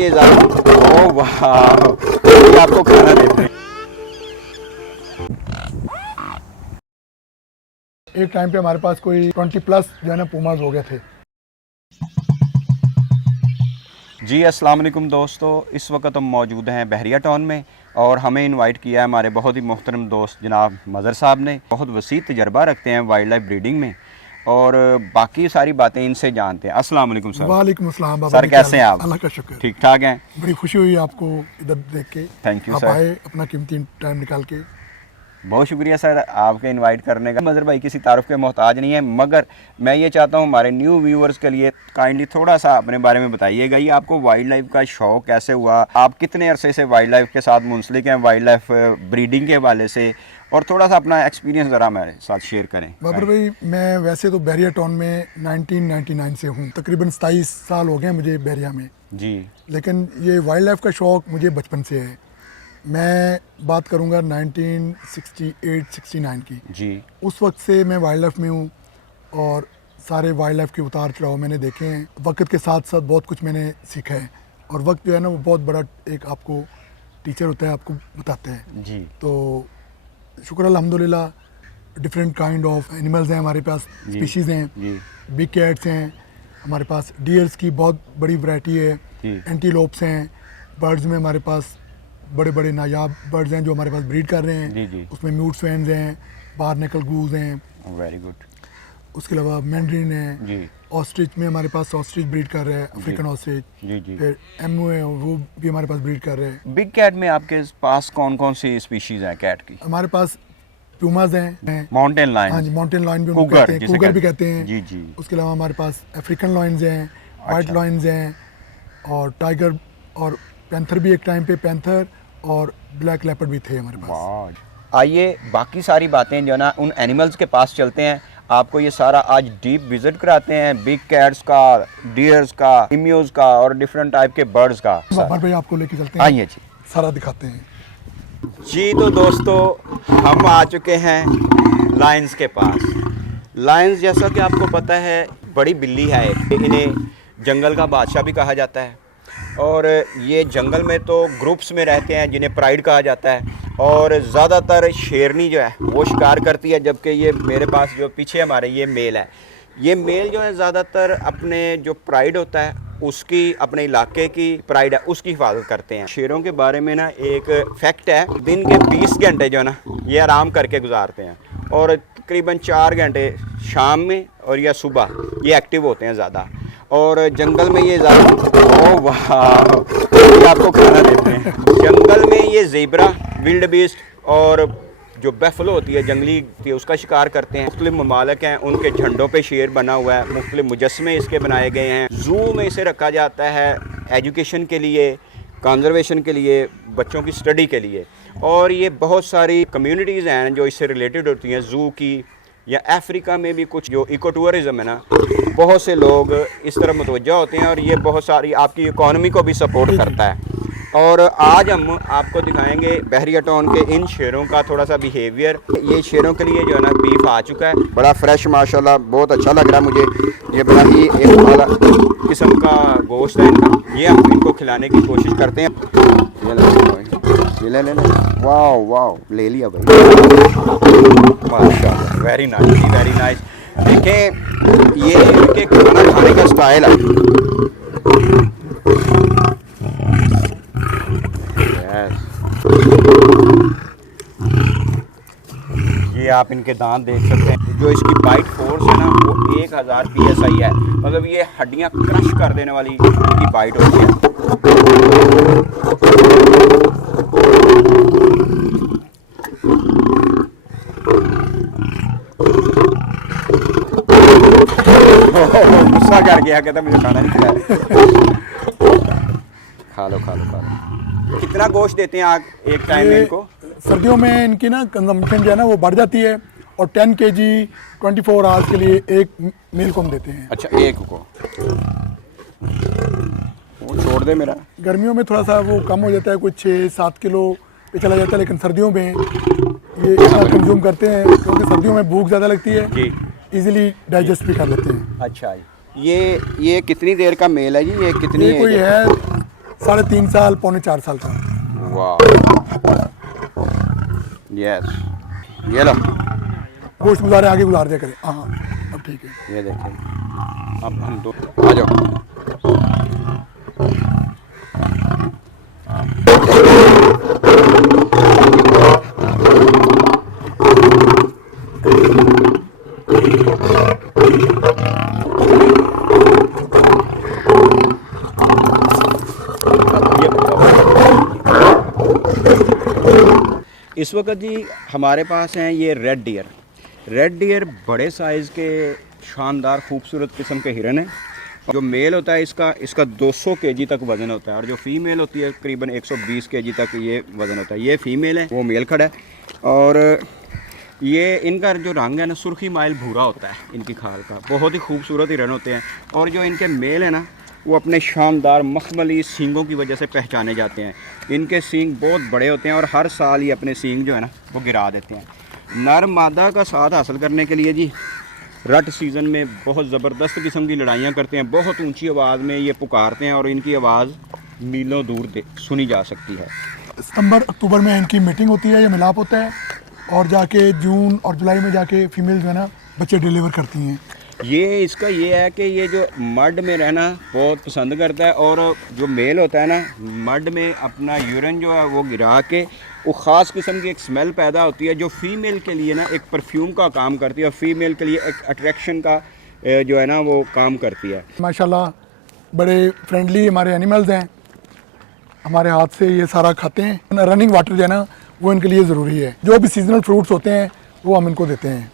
ये ओह वाह, ये आपको खाना देते हैं। एक टाइम पे हमारे पास कोई 20 प्लस जो है ना पूमास हो गए थे। जी अस्सलाम वालेकुम दोस्तों, इस वक्त हम मौजूद हैं बहरिया टाउन में और हमें इनवाइट किया है हमारे बहुत ही मोहतरम दोस्त जनाब मज़हर साहब ने। बहुत वसी तजर्बा रखते हैं वाइल्ड लाइफ ब्रीडिंग में और बाकी सारी बातें इनसे जानते हैं। अस्सलाम वालेकुम सर। वालेकुम अस्सलाम बाबा। सर कैसे हैं आप? अल्लाह का शुक्र, ठीक ठाक हैं। बड़ी खुशी हुई आपको इधर देख के। थैंक यू आप सर। आए अपना कीमती टाइम निकाल के। बहुत शुक्रिया सर आपके इनवाइट करने का। मज़हर भाई किसी तारुफ के मोहताज नहीं है, मगर मैं ये चाहता हूँ हमारे न्यू व्यूअर्स के लिए काइंडली थोड़ा सा अपने बारे में बताइएगा। ये आपको वाइल्ड लाइफ का शौक़ कैसे हुआ? आप कितने अरसे से वाइल्ड लाइफ के साथ मुंसलिक हैं, वाइल्ड लाइफ ब्रीडिंग के हवाले से, और थोड़ा सा अपना एक्सपीरियंस ज़रा मेरे साथ शेयर करें। बाबर भाई, मैं वैसे तो बहरिया टाउन में 1999 से हूँ, तकरीबन 27 साल हो गए मुझे बहरिया में जी। लेकिन ये वाइल्ड लाइफ का शौक़ मुझे बचपन से है। मैं बात करूँगा 1968-69 की जी। उस वक्त से मैं वाइल्ड लाइफ में हूँ और सारे वाइल्ड लाइफ के उतार चढ़ाव मैंने देखे हैं। वक्त के साथ साथ बहुत कुछ मैंने सीखा है और वक्त जो है ना वो बहुत बड़ा एक आपको टीचर होता है, आपको बताते हैं जी। तो शुक्र अल्हम्दुलिल्लाह। डिफरेंट काइंड ऑफ एनिमल्स हैं हमारे पास, स्पीशीज़ हैं, बिग कैट्स हैं हमारे पास, डियर्स की बहुत बड़ी वैरायटी है, एंटीलोप्स हैं, बर्ड्स में हमारे पास बड़े बड़े नायाब बर्ड्स हैं जो हमारे पास ब्रीड कर रहे हैं। जी। उसमें म्यूट स्वैन्स हैं, बारनेकल गूज हैं, वेरी गुड। उसके अलावा मैंड्रिन है जी। ऑस्ट्रिच में हमारे पास ऑस्ट्रिच ब्रीड कर रहे हैं, अफ्रीकन ऑस्ट्रिच। जी। फिर एमओ है वो भी हमारे पास ब्रीड कर रहे हैं। बिग कैट में आपके पास कौन कौन सी स्पीशीज़ हैं कैट की? हमारे पास प्यूमाज हैं, माउंटेन लायन। हाँ जी, माउंटेन लायन भी उनको कूगर, कहते हैं, जिसे कूगर भी कहते हैं। जी जी। उसके अलावा हमारे पास अफ्रीकन लॉयंस हैं, वाइट लॉयंस हैं और टाइगर और पैंथर भी एक टाइम पे, पैंथर और ब्लैक लेपर्ड भी थे हमारे पास। आइए बाकी सारी बातें जो ना उन एनिमल्स के पास चलते हैं, आपको ये सारा आज डीप विजिट कराते हैं, बिग कैट्स का, डियर्स का, इम्यूज का और डिफरेंट टाइप के बर्ड्स का। बाबर भाई आपको लेके चलते हैं, आइए जी। सारा दिखाते हैं जी। तो दोस्तों हम आ चुके हैं लायंस के पास। लायंस जैसा कि आपको पता है बड़ी बिल्ली है, इन्हें जंगल का बादशाह भी कहा जाता है और ये जंगल में तो ग्रुप्स में रहते हैं जिन्हें प्राइड कहा जाता है और ज़्यादातर शेरनी जो है वो शिकार करती है, जबकि ये मेरे पास जो पीछे हमारे ये मेल है, ये मेल जो है ज़्यादातर अपने जो प्राइड होता है उसकी, अपने इलाके की प्राइड है उसकी हिफाजत करते हैं। शेरों के बारे में ना एक फैक्ट है, दिन के 20 घंटे जो है ना ये आराम करके गुजारते हैं और तकरीबन 4 घंटे शाम में और या सुबह ये एक्टिव होते हैं ज़्यादा, और जंगल में ये ज़्यादा ओह वाह, ये आपको खाना देते हैं। जंगल में ये ज़ेब्रा, विल्ड बीस्ट और जो बैफलो होती है जंगली थी उसका शिकार करते हैं। मुख्तलिफ ममालिक हैं, उनके झंडों पे शेर बना हुआ है, मुख्तलिफ मुजस्मे इसके बनाए गए हैं। ज़ू में इसे रखा जाता है एजुकेशन के लिए, कंजर्वेशन के लिए, बच्चों की स्टडी के लिए, और ये बहुत सारी कम्युनिटीज़ हैं जो इससे रिलेटेड होती हैं ज़ू की। या अफ्रीका में भी कुछ जो इको टूरिज़म है ना, बहुत से लोग इस तरफ मुतवज्जा होते हैं और ये बहुत सारी आपकी इकॉनमी को भी सपोर्ट करता है। और आज हम आपको दिखाएंगे बहरिया टाउन के इन शेरों का थोड़ा सा बिहेवियर। ये शेरों के लिए जो है ना बीफ आ चुका है, बड़ा फ्रेश माशाल्लाह, बहुत अच्छा लग रहा है मुझे। ये बड़ा ही एक वाला किस्म का गोश्त है इनका, ये हम इनको खिलाने की कोशिश करते हैं। ये ले वाह वाह, ले लिया भाई, माशाल्लाह, वेरी नाइस, वेरी नाइस। देखें ये इनके खाना खाने का स्टाइल है। ये आप इनके दांत देख सकते हैं, जो इसकी बाइट फोर्स है ना वो 1000 PSI है, मतलब ये हड्डियां क्रश कर देने वाली इनकी बाइट होती है। गुस्सा कर गया, कहता मुझे खाना नहीं खिलाया। खा लो खा लो खा लो। कितना गोश्त देते हैं आप एक टाइम में इनको? सर्दियों में इनकी ना कंजम्पशन जो है ना वो बढ़ जाती है और 10 kg 24 आवर्स के लिए एक मील को हम देते हैं। अच्छा, एक को वो छोड़ दे मेरा। गर्मियों में थोड़ा सा वो कम हो जाता है, कुछ 6-7 किलो पे चला जाता है, लेकिन सर्दियों में ये इतना कंज्यूम करते हैं क्योंकि सर्दियों में भूख ज़्यादा लगती है जी, इजीली डाइजेस्ट भी कर लेते हैं। अच्छा, ये कितनी देर का मेल है जी? ये कितनी ये कोई है 3.5 साल पौने 4 साल का। वाह, यस, ये लो, गोश्त गुजारे आगे गुजार दिया करें। हाँ हाँ, अब ठीक है। ये देखिए, अब हम दो आ जाओ। इस वक्त जी हमारे पास हैं ये रेड डियर। रेड डियर बड़े साइज़ के शानदार खूबसूरत किस्म के हिरन हैं। जो मेल होता है इसका 200 केजी तक वज़न होता है, और जो फीमेल होती है करीबन 120 केजी तक ये वज़न होता है। ये फीमेल है, वो मेल खड़ा है, और ये इनका जो रंग है ना सुर्खी माइल भूरा होता है इनकी खाल का। बहुत ही खूबसूरत हिरन होते हैं, और जो इनके मेल है ना वो अपने शानदार मखमली सींगों की वजह से पहचाने जाते हैं। इनके सींग बहुत बड़े होते हैं, और हर साल ये अपने सींग जो है ना वो गिरा देते हैं। नर मादा का साथ हासिल करने के लिए जी रट सीज़न में बहुत ज़बरदस्त किस्म की लड़ाइयाँ करते हैं। बहुत ऊंची आवाज़ में ये पुकारते हैं, और इनकी आवाज़ मीलों दूर सुनी जा सकती है। सितंबर अक्टूबर में इनकी मीटिंग होती है, ये मिलाप होता है, और जाके जून और जुलाई में जाके फीमेल जो है ना बच्चे डिलीवर करती हैं। इसका ये है कि ये जो मड में रहना बहुत पसंद करता है, और जो मेल होता है ना मड में अपना यूरिन जो है वो गिरा के वो ख़ास किस्म की एक स्मेल पैदा होती है, जो फीमेल के लिए ना एक परफ्यूम का काम करती है, और फीमेल के लिए एक अट्रैक्शन का जो है ना वो काम करती है। माशाल्लाह बड़े फ्रेंडली हमारे एनिमल्स हैं, हमारे हाथ से ये सारा खाते हैं। रनिंग वाटर जो है ना वो इनके लिए ज़रूरी है। जो भी सीजनल फ्रूट्स होते हैं वो हम इनको देते हैं।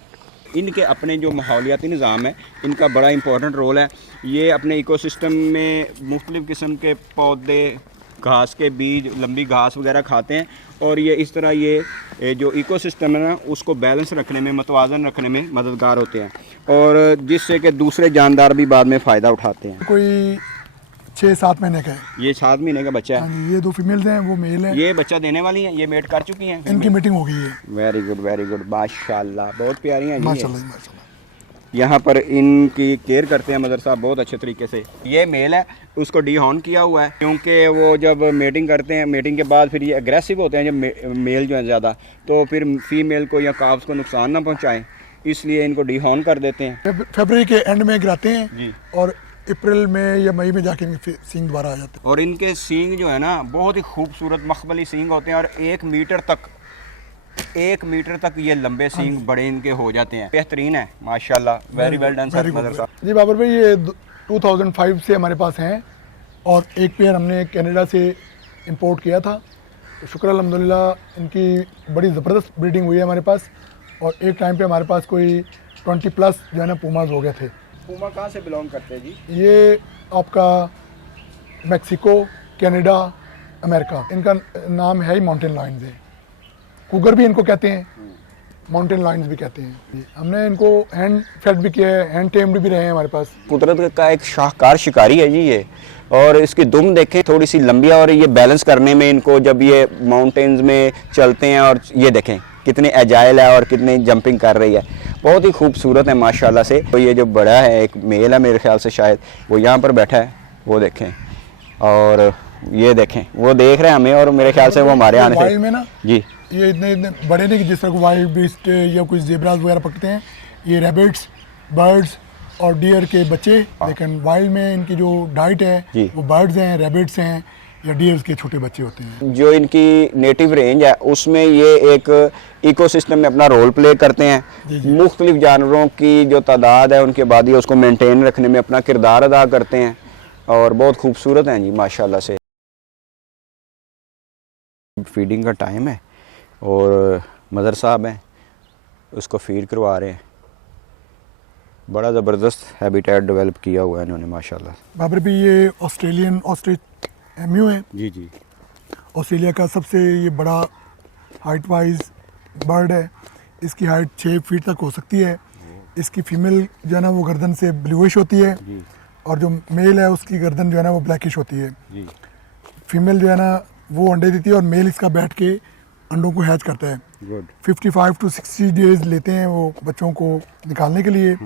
इनके अपने जो माहौलियाती निज़ाम है इनका बड़ा इंपॉर्टेंट रोल है। ये अपने इकोसिस्टम में मुख्तलिफ़ किस्म के पौधे, घास के बीज, लंबी घास वगैरह खाते हैं, और ये इस तरह ये जो इकोसिस्टम है ना उसको बैलेंस रखने में, मतवाज़न रखने में मददगार होते हैं, और जिससे कि दूसरे जानदार भी बाद में फ़ायदा उठाते हैं। कोई 6-7 महीने का है। ये 7 महीने का बच्चा है। हाँ जी, ये 2 फीमेल्स हैं, वो मेल है। ये बच्चा देने वाली हैं, ये मेट कर चुकी हैं। इनकी मीटिंग हो गई है। वेरी गुड, माशाल्लाह, बहुत प्यारी हैं जी ये। माशाल्लाह। यहाँ पर इनकी केयर करते हैं मदर साहब बहुत अच्छे तरीके से। ये मेल है, उसको डी हॉर्न किया हुआ है, क्योंकि वो जब मेटिंग करते हैं, मेटिंग के बाद फिर ये एग्रेसिव होते हैं जब मेल जो है ज़्यादा, तो फिर फीमेल को या काफ्स को नुकसान ना पहुँचाएं, इसलिए इनको डी हॉर्न कर देते हैं। फरवरी के एंड में गिराते हैं जी, और अप्रैल में या मई में जाके इनके सींग दोबारा आ जाते हैं। और इनके सींग जो है ना बहुत ही खूबसूरत मखमली सींग होते हैं, और 1 मीटर तक ये लंबे सींग बड़े इनके हो जाते हैं। बेहतरीन है माशाल्लाह, very well done sir mother साहब। जी बाबर भाई, ये 2005 से हमारे पास हैं, और एक पेयर हमने कनाडा से इंपोर्ट किया था, तो शुक्र अल्हम्दुलिल्लाह इनकी बड़ी ज़बरदस्त ब्रीडिंग हुई है हमारे पास, और एक टाइम पे हमारे पास कोई 20+ जो है ना पूमाज हो गए थे। पूमा कहाँ से बिलोंग करते हैं जी? ये आपका मैक्सिको, कनाडा, अमेरिका, इनका नाम है ही माउंटेन लायंस है। कुगर भी इनको कहते हैं, माउंटेन लायंस भी कहते हैं। हमने इनको हैंड फेड भी किया है, हैंड टेम्ड भी रहे हैं हमारे पास। कुदरत का एक शाहकार शिकारी है जी ये, और इसकी दुम देखें थोड़ी सी लंबी, और ये बैलेंस करने में इनको जब ये माउंटेन्स में चलते हैं, और ये देखें कितने एजाइल है और कितनी जंपिंग कर रही है, बहुत ही खूबसूरत है माशाल्लाह से। तो ये जो बड़ा है एक मेल है मेरे ख्याल से, शायद वो यहाँ पर बैठा है, वो देखें, और ये देखें वो देख रहे हैं हमें, और मेरे ख्याल से वो हमारे आने से में ना जी ये इतने बड़े नहीं कि जिस तरह वाइल्ड बीस्ट या कुछ जेब्रास वगैरह पकड़ते हैं। ये रैबिट्स, बर्ड्स और डियर के बच्चे, लेकिन वाइल्ड में इनकी जो डाइट है वो बर्ड्स हैं, रैबिट्स हैं या डियर्स के छोटे बच्चे होते हैं। जो इनकी नेटिव रेंज है उसमें ये एक इकोसिस्टम में अपना रोल प्ले करते हैं। मुख्तलिफ जानवरों की जो तादाद है उनकी आबादी है उसको मेंटेन रखने में अपना किरदार अदा करते हैं, और बहुत खूबसूरत हैं जी माशाल्लाह से। फीडिंग का टाइम है, और मदर साहब हैं उसको फीड करवा रहे हैं। बड़ा ज़बरदस्त हैबिटेट डेवलप किया हुआ है इन्होंने माशाल्लाह। बाबर भी ये ऑस्ट्रेलियन ऑस्ट्रिच एम्यू है जी जी, ऑस्ट्रेलिया का सबसे ये बड़ा हाइट वाइज बर्ड है। इसकी हाइट 6 फीट तक हो सकती है। इसकी फीमेल जो है ना वो गर्दन से ब्लूइश होती है, और जो मेल है उसकी गर्दन जो है ना वो ब्लैकिश होती है। फीमेल जो है ना वो अंडे देती है, और मेल इसका बैठ के अंडों को हैच करता है। 55 to 60 डेज लेते हैं वो बच्चों को निकालने के लिए।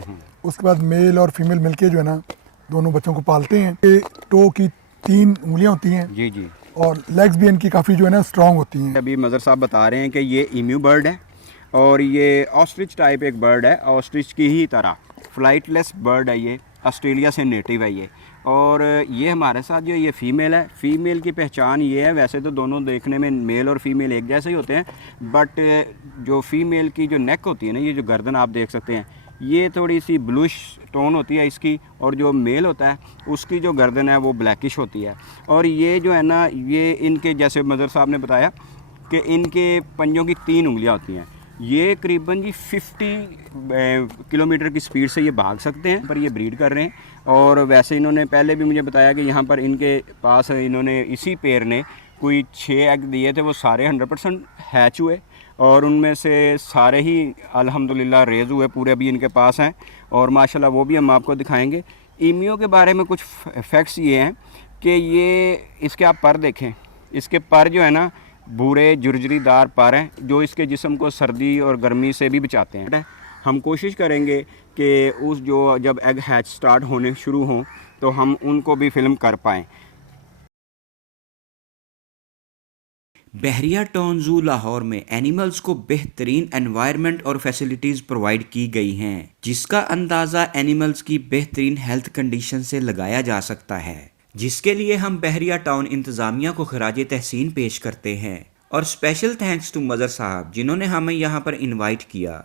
उसके बाद मेल और फीमेल मिलके जो है ना दोनों बच्चों को पालते हैं। ये टो की 3 उंगलियां होती हैं जी जी। और लेग्स भी इनकी काफ़ी जो है ना स्ट्रांग होती हैं। अभी मज़र साहब बता रहे हैं कि ये ईम्यू बर्ड है और ये ऑस्ट्रिच टाइप एक बर्ड है, ऑस्ट्रिच की ही तरह फ्लाइटलेस बर्ड है ये, ऑस्ट्रेलिया से नेटिव है ये। और ये हमारे साथ जो ये फ़ीमेल है, फ़ीमेल की पहचान ये है, वैसे तो दोनों देखने में मेल और फीमेल एक जैसे ही होते हैं, बट जो फ़ीमेल की जो नेक होती है ना, ये जो गर्दन आप देख सकते हैं, ये थोड़ी सी ब्लूश टोन होती है इसकी, और जो मेल होता है उसकी जो गर्दन है वो ब्लैकिश होती है। और ये जो है ना, ये इनके जैसे मदर साहब ने बताया कि इनके पंजों की 3 उंगलियां होती हैं। ये करीबन जी 50 किलोमीटर की स्पीड से ये भाग सकते हैं, पर ये ब्रीड कर रहे हैं। और वैसे इन्होंने पहले भी मुझे बताया कि यहाँ पर इनके पास इन्होंने इसी पेयर ने कोई 6 एग दिए थे, वो सारे 100% हैच हुए और उनमें से सारे ही अल्हम्दुलिल्लाह रेज़ हुए, पूरे अभी इनके पास हैं और माशाल्लाह वो भी हम आपको दिखाएंगे। ईमियो के बारे में कुछ फैक्ट्स ये हैं कि ये इसके आप पर देखें, इसके पर जो है ना भूरे जुर्जरीदार पर हैं, जो इसके जिस्म को सर्दी और गर्मी से भी बचाते हैं। हम कोशिश करेंगे कि उस जो जब एग हैच स्टार्ट होने शुरू हों तो हम उनको भी फिल्म कर पाएँ। बहरिया टाउन जू लाहौर में एनिमल्स को बेहतरीन एनवायरनमेंट और फैसिलिटीज़ प्रोवाइड की गई हैं, जिसका अंदाज़ा एनिमल्स की बेहतरीन हेल्थ कंडीशन से लगाया जा सकता है, जिसके लिए हम बहरिया टाउन इंतज़ामिया को खराज तहसीन पेश करते हैं। और स्पेशल थैंक्स टू मदर साहब जिन्होंने हमें यहाँ पर इनवाइट किया।